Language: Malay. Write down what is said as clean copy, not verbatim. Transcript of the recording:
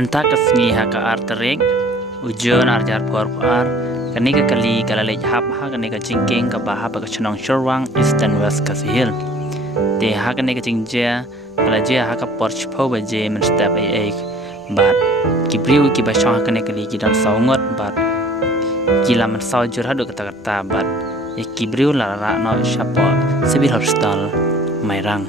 Pentak kesni haka arterik ujon arjar por kani ka kali galale hap ha kani ka jingking ka ba hap ka chnong shorwang east and west ka sihil te ha kani ka jingja kala je ha ka porch pho ba je min step ai bat kibriu ki ba chong kani kali ki dan sawngot bat kila man saw jur hadu kata kata bat kibriu la ra no shapo sibil hospital mairang